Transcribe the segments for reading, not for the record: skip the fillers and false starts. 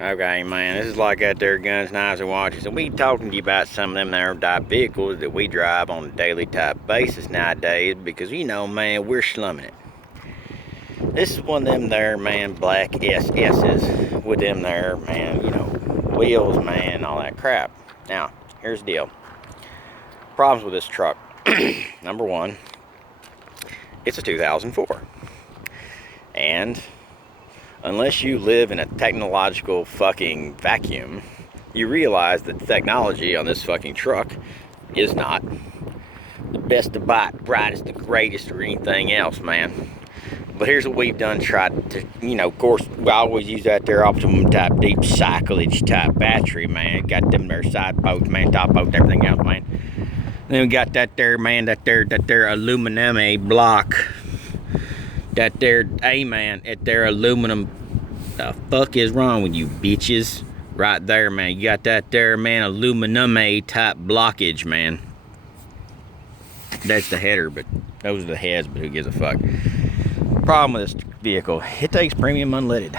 Okay, man, this is like out there, guns, knives, and watches, and we talking to you about some of them there type vehicles that we drive on a daily type basis nowadays because, man, we're slumming it. This is one of them there, man, black SS's with them there, man, wheels, man, all that crap. Now, here's the deal. Problems with this truck. Number one, it's a 2004. And unless you live in a technological fucking vacuum, you realize that the technology on this fucking truck is not the best, the brightest, the greatest, or anything else, man. But here's what we've done, tried to, of course, we always use that there optimum type deep cyclage type battery, man. Got them there side posts, man, top posts, everything else, man. Then we got that there, man, that there aluminum block. That there, hey man, that there aluminum, the fuck is wrong with you bitches? Right there, man, you got that there, man, aluminum type blockage, man. That's the header, but those are the heads, but who gives a fuck? Problem with this vehicle, it takes premium unleaded.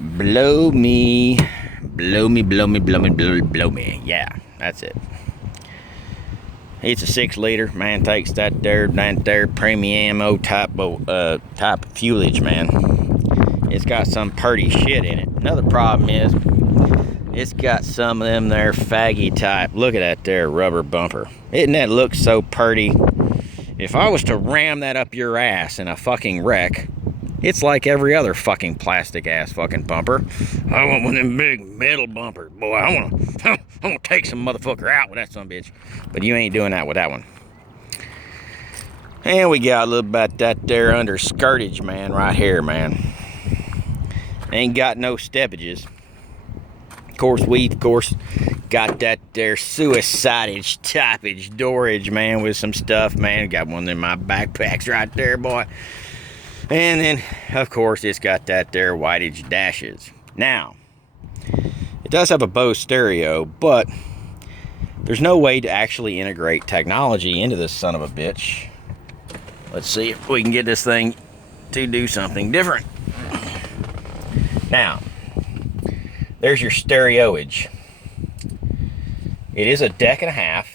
Blow me. Yeah, that's it. It's a 6-liter, man. Takes that there premium type fuelage, man. It's got some purty shit in it. Another problem is it's got some of them there faggy type. Look at that there rubber bumper. Isn't that look so purty? If I was to ram that up your ass in a fucking wreck, it's like every other fucking plastic ass fucking bumper. I want one of them big metal bumpers. Boy, I wanna take some motherfucker out with that son of a bitch. But you ain't doing that with that one. And we got a little bit that there under skirtage, man, right here, man. Ain't got no steppages. Of course, got that there suicidage typage storage, man, with some stuff, man. Got one in my backpacks right there, boy. And then, of course, it's got that there whiteage dashes. Now, it does have a Bose stereo, but there's no way to actually integrate technology into this son of a bitch. Let's see if we can get this thing to do something different. Now, there's your stereoage. It is a deck and a half,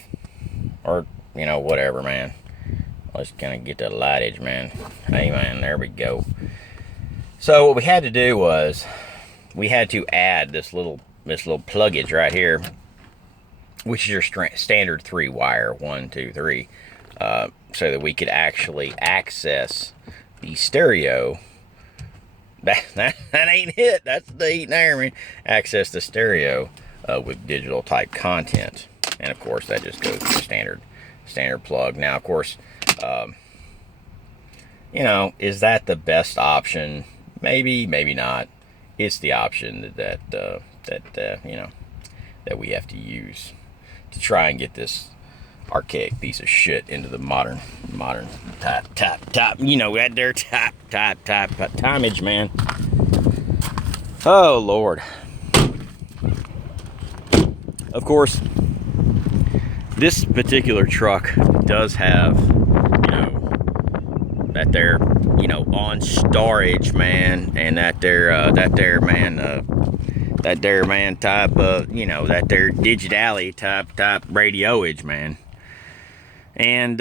or, whatever, man. Let's kind of get the lightage, man. Hey, man, there we go. So what we had to do was we had to add this little pluggage right here, which is your standard 3-wire, 1, 2, 3, so that we could actually access the stereo. That ain't it. That's the heat there, man. Access the stereo with digital type content, and of course that just goes to the standard plug. Now, of course. Is that the best option? Maybe, maybe not. It's the option that we have to use to try and get this archaic piece of shit into the modern top. That there top timage, man. Oh Lord. Of course, this particular truck does have, that there, on storage, man, and that there man type of, that there digitally type radioage, man. And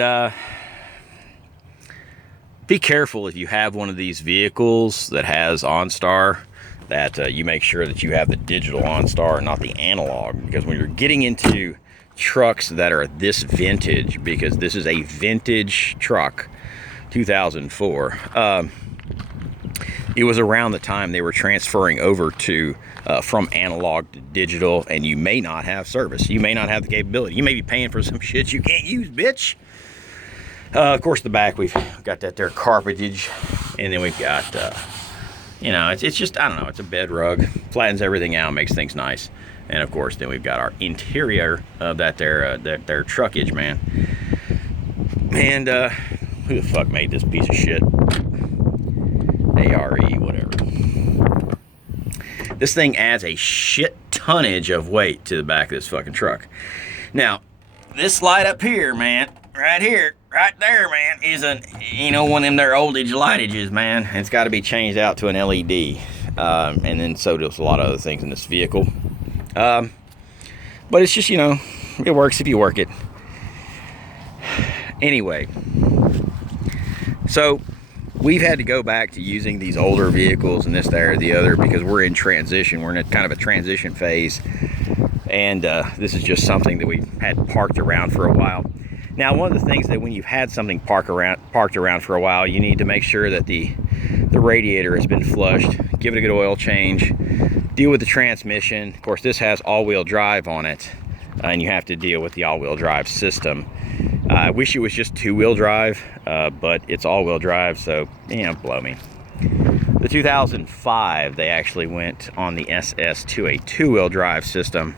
be careful if you have one of these vehicles that has OnStar, that you make sure that you have the digital OnStar and not the analog, because when you're getting into trucks that are this vintage, because this is a vintage truck, 2004, it was around the time they were transferring over to from analog to digital, and you may not have service, you may not have the capability, you may be paying for some shit you can't use, bitch. Of course, the back, we've got that there carpetage, and then we've got it's just, I don't know, it's a bed rug, flattens everything out, makes things nice. And of course, then we've got our interior of that there truckage, man. And who the fuck made this piece of shit? ARE, whatever. This thing adds a shit tonnage of weight to the back of this fucking truck. Now, this light up here, man, right here, right there, man, is one of them there oldage lightages, man. It's got to be changed out to an LED. and then so does a lot of other things in this vehicle. But it's just, you know, it works if you work it. Anyway, so we've had to go back to using these older vehicles and this, that, or the other because we're in transition. We're in a kind of a transition phase, and this is just something that we've had parked around for a while. Now, one of the things that when you've had something parked around for a while, you need to make sure that the radiator has been flushed, give it a good oil change, deal with the transmission. Of course, this has all-wheel drive on it, and you have to deal with the all-wheel drive system. I wish it was just two-wheel drive, but it's all-wheel drive, so, you know, blow me. The 2005, they actually went on the SS to a two-wheel drive system,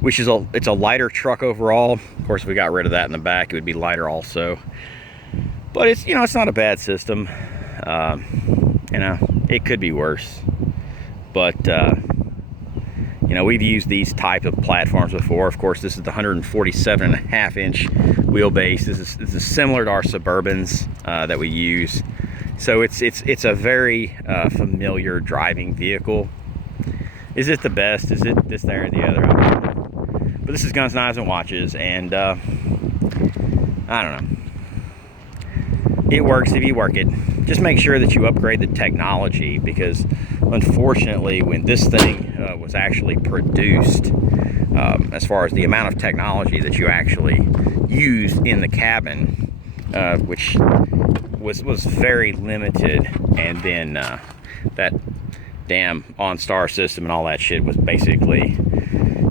which is it's a lighter truck overall. Of course, if we got rid of that in the back, it would be lighter also. But it's, you know, it's not a bad system. You know, it could be worse. But you know, we've used these type of platforms before. Of course, this is the 147.5-inch wheelbase. This is similar to our Suburbans that we use. So it's a very familiar driving vehicle. Is it the best? Is it this, there, or the other? I don't know. But this is Guns, Knives, and Watches, and I don't know. It works if you work it. Just make sure that you upgrade the technology, because unfortunately, when this thing was actually produced, as far as the amount of technology that you actually used in the cabin, which was very limited, and then that damn OnStar system and all that shit was basically,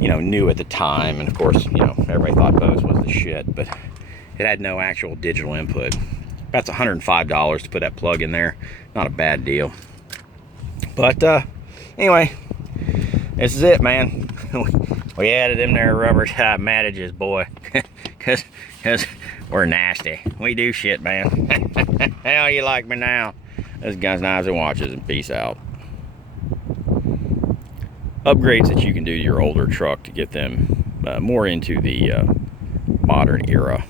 you know, new at the time. And of course, you know, everybody thought Bose was the shit, but it had no actual digital input. That's $105 to put that plug in there. Not a bad deal. But anyway, this is it, man. We added them there rubber type mattages, boy, because we're nasty. We do shit, man. How you like me now? This is Guns, Knives, and Watches, and peace out. Upgrades that you can do to your older truck to get them more into the modern era.